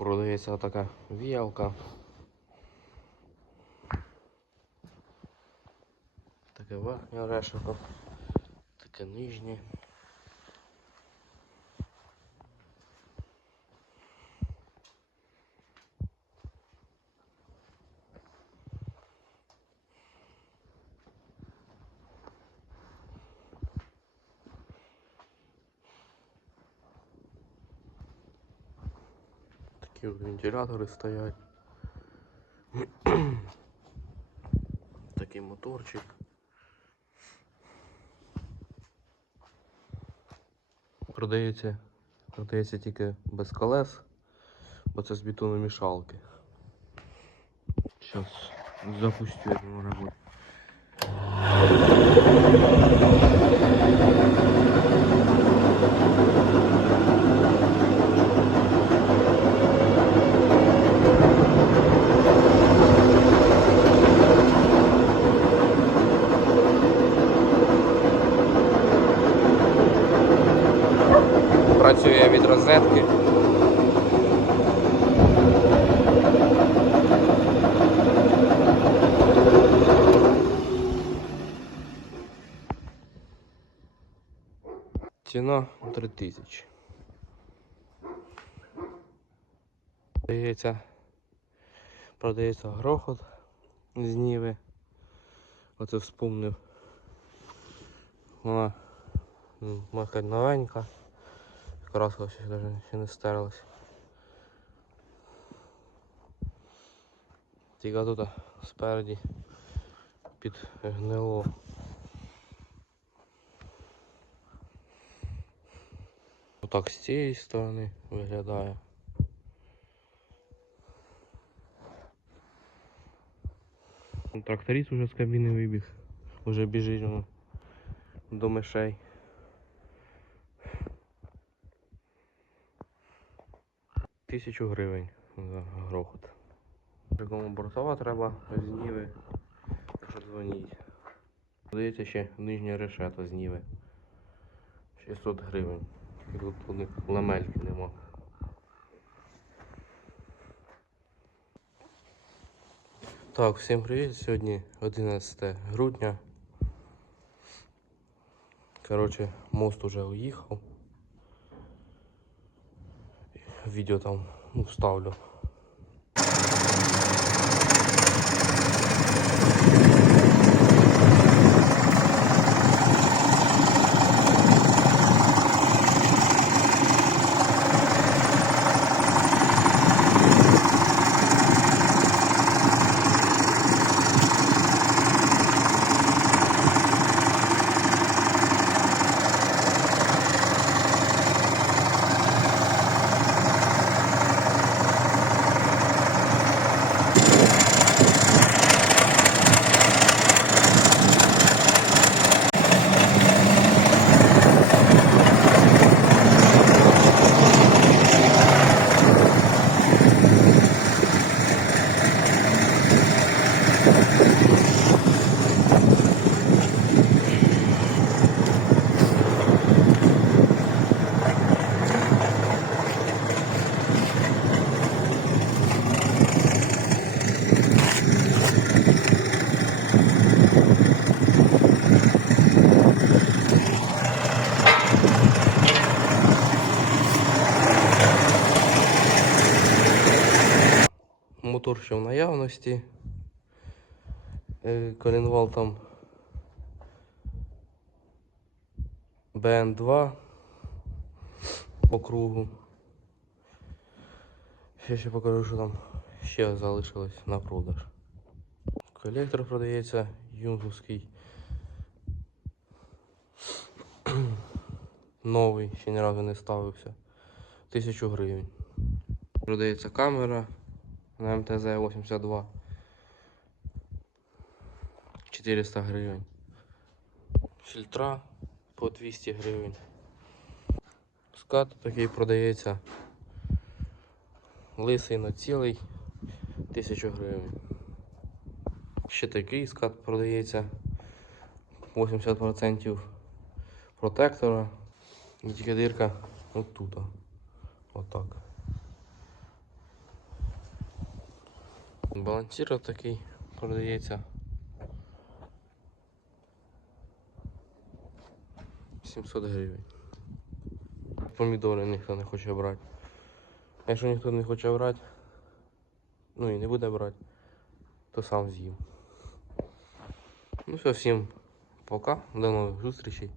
Продається така віялка. Таке верхнє решето, таке нижнє. Такі от вентилятори стоять. Такий моторчик. Продається, продається тільки без колес, бо це з бетономішалки. Зараз запустю, як може бути. Працює від розетки. Ціна 3000. Продається, продається грохот з Ніви. Оце вспомнив. Вона м, новенька. Краска ще навіть ще не стерлась. Тільки тут спереді підгнило. Отак з цієї сторони виглядає. Тракторист уже з кабіни вибіг. Уже біжить воно до мишей. Тисячу гривень за грохот. Якому бортова треба з Ніви, так що дзвоніть. Ще нижня решета з Ніви. 600 гривень. Тут у них ламельки нема. Так, всім привіт. Сьогодні 11 грудня. Коротше, мост уже уїхав. Відео там ну, вставлю. Мотор ще в наявності. Е, Коленвал там БН2 по кругу. Ще ще покажу, що там ще залишилось на продаж. Колектор продається юнгівський. Новий, ще ні разу не ставився. Тисячу гривень. Продається камера на МТЗ 82. 400 гривень. Фільтра по 200 гривень. Скат такий продається. Лисий на цілий 1000 гривень. Ще такий скат продається 80% протектора. І тільки дирка отут. Отак. Балансір такий продається. 700 гривень. Помідори ніхто не хоче брати. Якщо ніхто не хоче брати, ну і не буде брати, то сам з'їм. Ну все, всім пока, до нових зустрічей.